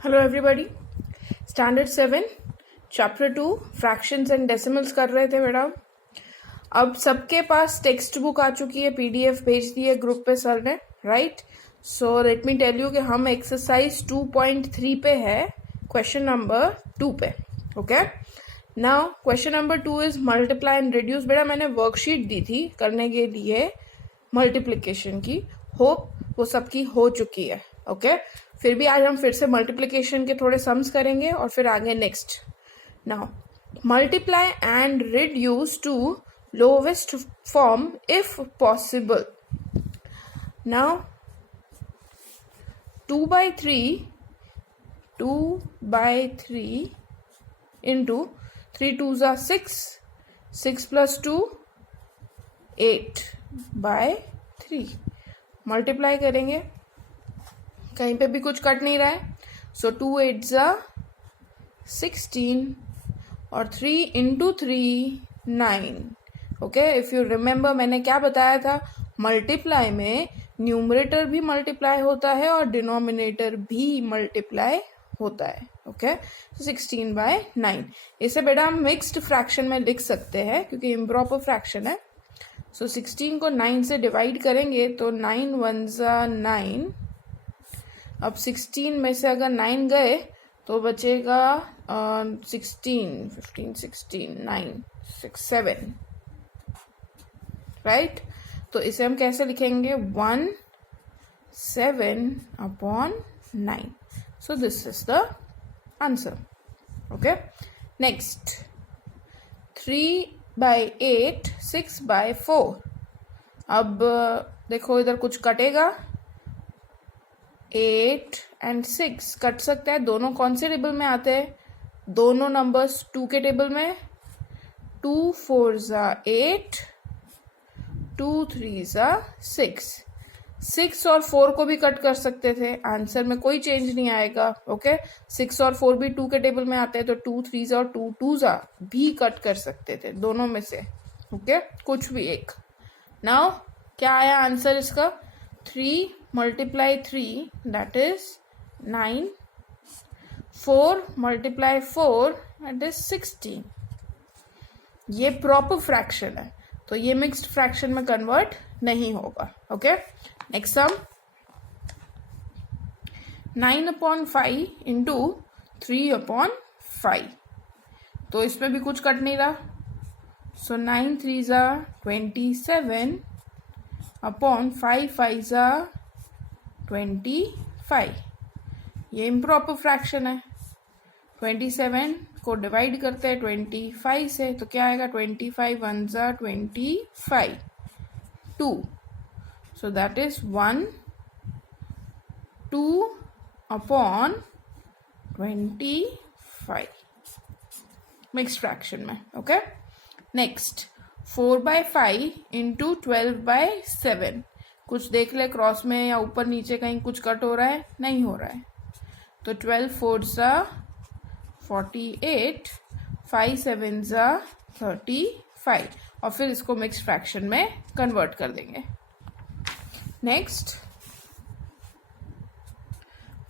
Hello everybody. Standard 7 chapter 2 fractions and decimals कर रहे थे मैडम। अब सबके पास टेक्स्ट बुक आ चुकी है, पीडीएफ भेज दी है ग्रुप पे सर ने, right. So let me tell you कि हम एक्सरसाइज 2.3 पे है, क्वेश्चन नंबर 2 पे। Okay, now question number 2 is multiply and reduce. बेटा मैंने वर्कशीट दी थी करने के लिए मल्टीप्लिकेशन की, होप वो सबकी हो चुकी है। ओके, फिर भी आज हम फिर से मल्टीप्लिकेशन के थोड़े सम्स करेंगे और फिर आगे next. Now multiply and reduce to lowest form if possible. Now 2/3 into 3 2s are 6, 6 plus 2 8/3 multiply करेंगे, कहीं पे भी कुछ कट नहीं रहा है। सो 2 8s are 16 और 3 into 3 9। Okay, if you remember मैंने क्या बताया था, मल्टीप्लाई में न्यूमरेटर भी मल्टीप्लाई होता है और डिनोमिनेटर भी मल्टीप्लाई होता है। ओके, 16/9। इसे बेटा हम मिक्स्ड फ्रैक्शन में लिख सकते हैं क्योंकि इम्प्रॉपर फ्रैक्शन है। सो 16 को 9 से डिवाइड करेंगे तो 9 1s are 9। अब 16 में से अगर 9 गए तो बचेगा 16 15 16 9 6 7, राइट। तो इसे हम कैसे लिखेंगे, 1 7/9। So this is the answer. Okay, next 3/8 6/4। अब देखो इधर कुछ कटेगा, 8 and 6 कट सकता है। दोनों कौन से टेबल में आते हैं, दोनों नंबर्स 2 के टेबल में। 2 4s are 8, 2 3s are 6। 6 और 4 को भी कट कर सकते थे, आंसर में कोई चेंज नहीं आएगा। ओके, 6 और 4 भी 2 के टेबल में आते हैं तो 2 3s और 2 2s भी कट कर सकते थे दोनों में से। ओके, कुछ भी एक। नाउ क्या आया आंसर इसका, 3 multiply 3 that is 9, 4 multiply 4 that is 16। ये प्रॉपर फ्रैक्शन है तो ये मिक्स्ड फ्रैक्शन में कन्वर्ट नहीं होगा। Okay, next sum 9/5 into 3/5। तो इसमें भी कुछ कट नहीं रहा। सो 9 3s are 27 upon 5 5s are 25। ये इम्प्रॉपर फ्रैक्शन है। 27 को डिवाइड करते हैं 25 से तो क्या आएगा, 25 1s are 25 2। So that is 1 2/25 mixed fraction में। Okay, next 4/5 into 12/7। कुछ देख ले क्रॉस में या ऊपर नीचे कहीं कुछ कट हो रहा है, नहीं हो रहा है। तो 12 4s are 48, 5 7s are 35 और फिर इसको मिक्स्ड फ्रैक्शन में कन्वर्ट कर देंगे। Next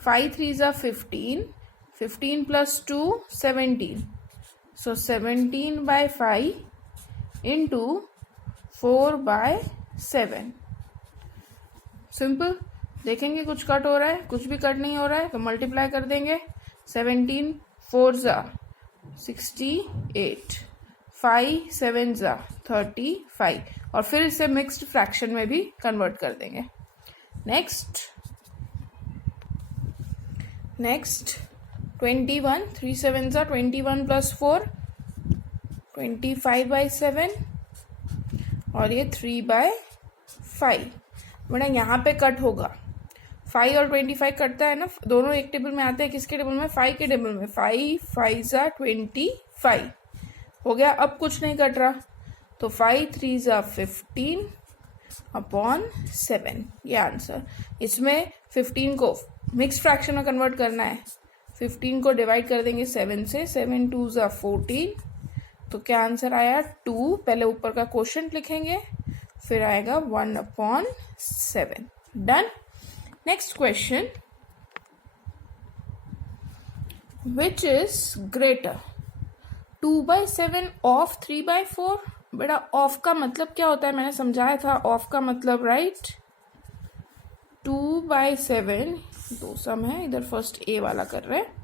5 3s are 15, 15 plus 2 17। So 17/5 into 4/7। Simple, देखेंगे कुछ कट हो रहा है, कुछ भी कट नहीं हो रहा है तो मल्टीप्लाई कर देंगे। 17 4s are 68, 5 7s are 35 और फिर इसे मिक्स्ड फ्रैक्शन में भी कन्वर्ट कर देंगे। नेक्स्ट 21 3 7s are 21 plus 4 25/7 और ये 3/5। बेटा यहाँ पे कट होगा, 5 और 25 कटता है ना, दोनों एक टेबल में आते हैं। किसके टेबल में, 5 के टेबल में। 5 5s are 25 हो गया। अब कुछ नहीं कट रहा तो 5 3s are 15 अपॉन 7। ये आंसर। इसमें 15 को मिक्स फ्रैक्शन में कन्वर्ट करना है। 15 को डिवाइड कर देंगे 7 से, 7 2s are 14। तो क्या आंसर आया, 2। पहले ऊपर का क्वोशंट लिखेंगे, फिर आएगा 1/7। Done. Next question which is greater, 2/7 of 3/4। बेटा ऑफ का मतलब क्या होता है, मैंने समझाया था। ऑफ का मतलब राइट 2/7, दो सम है इधर, फर्स्ट ए वाला कर रहे हैं।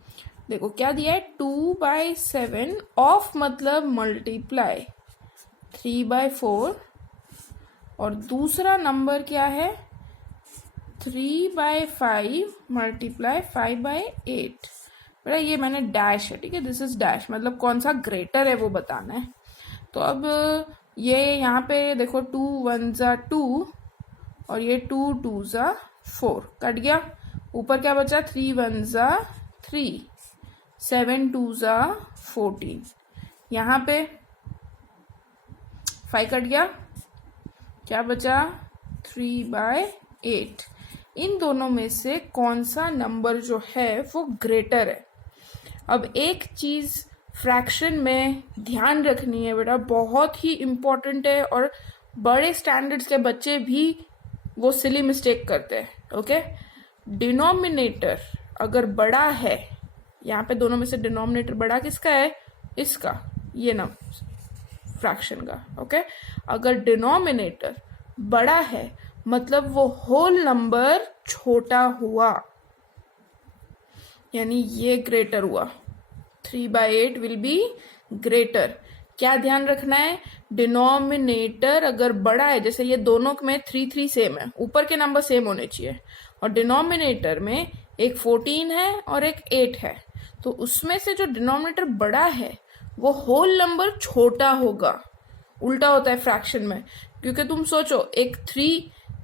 देखो क्या दिया है, 2/7 ऑफ मतलब मल्टीप्लाई 3/4, और दूसरा नंबर क्या है 3/5 मल्टीप्लाई 5/8। बेटा ये मैंने डैश है, ठीक है, दिस इज डैश, मतलब कौन सा ग्रेटर है वो बताना है। तो अब ये यहाँ पे देखो 2 1 ज़ा 2 और ये 2 2 ज़ा 4 कट गया। ऊपर क्या बचा 3 1 ज़ा 3, 7 2 ज़ा 14, यहाँ पे 5 कट गया, क्या बचा 3/8। इन दोनों में से कौन सा नंबर जो है वो ग्रेटर है। अब एक चीज फ्रैक्शन में ध्यान रखनी है बेटा, बहुत ही इम्पोर्टेंट है, और बड़े स्टैंडर्ड्स के बच्चे भी वो सिली मिस्टेक करते हैं। ओके, डिनोमिनेटर अगर बड़ा है, यहाँ पे दोनों में से डिनोमिनेटर बड़ा किसका है, इसका, ये ना फ्रैक्शन का। ओके, अगर डिनोमिनेटर बड़ा है मतलब वो होल नंबर छोटा हुआ, यानी ये ग्रेटर हुआ, 3/8 विल बी ग्रेटर। क्या ध्यान रखना है, डिनोमिनेटर अगर बड़ा है, जैसे ये दोनों में 3 3 सेम है, ऊपर के नंबर सेम होने चाहिए, और डिनोमिनेटर में एक 14 है और एक 8 है, तो उसमें से जो डिनोमिनेटर बड़ा है वो होल नंबर छोटा होगा। उल्टा होता है फ्रैक्शन में, क्योंकि तुम सोचो एक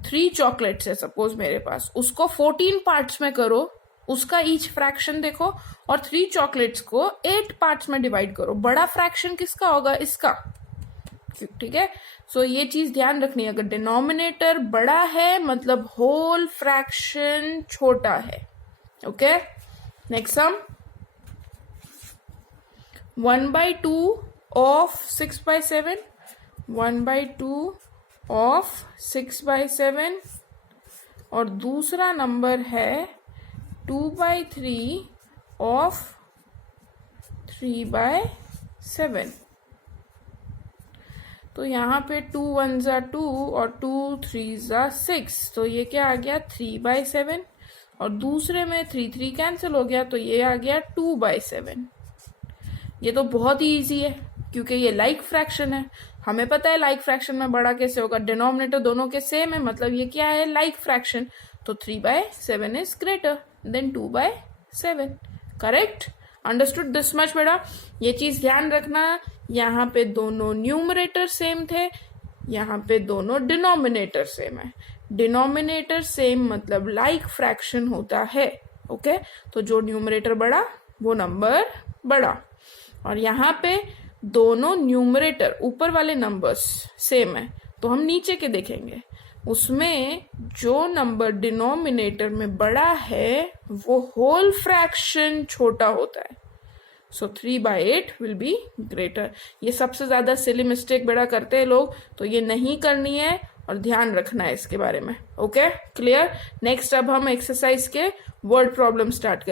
3 चॉकलेट्स है सपोज मेरे पास, उसको 14 पार्ट्स में करो, उसका ईच फ्रैक्शन देखो, और 3 चॉकलेट्स को 8 पार्ट्स में डिवाइड करो, बड़ा फ्रैक्शन किसका होगा, इसका। ठीक है, सो ये चीज ध्यान रखनी है, अगर डिनोमिनेटर बड़ा है मतलब होल फ्रैक्शन छोटा है। Okay, next sum, 1/2 of 6/7, 1/2 of 6/7, और दूसरा नंबर है 2/3 ऑफ 3/7। तो यहाँ पे 2 1 ज़ा 2 और 2 3 ज़ा 6, तो ये क्या आ गया 3/7, और दूसरे में 3 3 कैंसिल हो गया, तो ये आ गया 2/7। ये तो बहुत ही इजी है क्योंकि ये लाइक फ्रैक्शन है, हमें पता है लाइक फ्रैक्शन में बड़ा कैसे होगा, डिनोमिनेटर दोनों के सेम है, मतलब ये क्या है लाइक फ्रैक्शन, तो 3/7 is greater than 2/7। Correct, understood this much बेटा। ये चीज ध्यान रखना, यहाँ पे दोनों न्यूमरेटर सेम थे, यहाँ पे दोनों डिनोमिनेटर सेम है। डिनोमिनेटर सेम मतलब लाइक फ्रैक्शन होता है। ओके, तो जो न्यूमरेटर बड़ा वो नंबर बड़ा, और यहाँ पे दोनों न्यूमरेटर ऊपर वाले नंबर्स सेम है, तो हम नीचे के देखेंगे, उसमें जो नंबर डिनोमिनेटर में बड़ा है वो होल फ्रैक्शन छोटा होता है, सो 3/8 विल बी ग्रेटर। ये सबसे ज्यादा सिली मिस्टेक बेटा करते हैं लोग, तो ये नहीं करनी है और ध्यान रखना है इसके बारे में। Okay, clear. नेक्स्ट अब हम एक्सरसाइज के वर्ड प्रॉब्लम स्टार्ट करें।